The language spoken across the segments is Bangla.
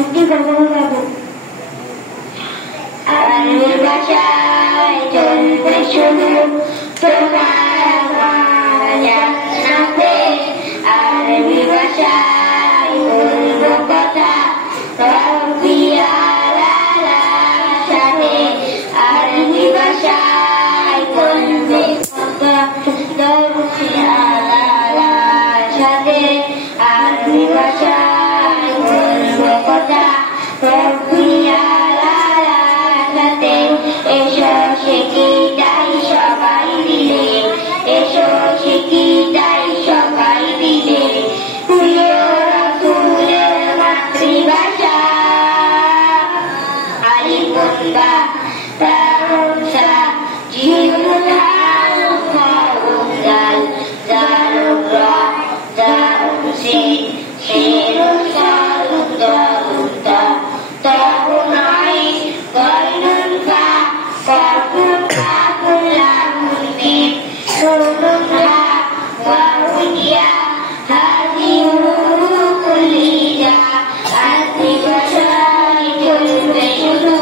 একটি গল্প গাবো। আরবি ভাষায় চলবে শুধু তোমার আমার জান্নাতে, আরবি ভাষায় বলবো কথা রব্বিল আলার সাথে, আরবি ভাষায় বলবে কথা রব্বিল আলার সাথে, আরবি ভাষায় বলবো কথা রব্বিল আলার সাথে। এসো শিখি তাই সবাই মিলে, এসো শিখি তাই সবাই মিলে প্রিয় রাসূলের মাতৃভাষা। আলিফুন বা তাউন সা জিমুন হারুন খাউন দাল জালুন রা জালুন সিন শিরুন সালুন দালুন তা তাউন আইন গাইনুন ফা কাফুন কাফুন লামুন মিম নুনুন হা ওয়াউন ইয়া হাযিহি হুরুফুল হিজা। আরবি ভাষায় চলবে শুধু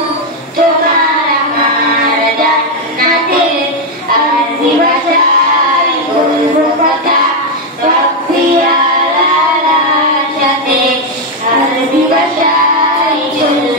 তোমার আমার জান্নাতে, আরবি ভাষায় বলবো কথা রব্বিল আলার সাথে, আরবি ভাষায় চলবে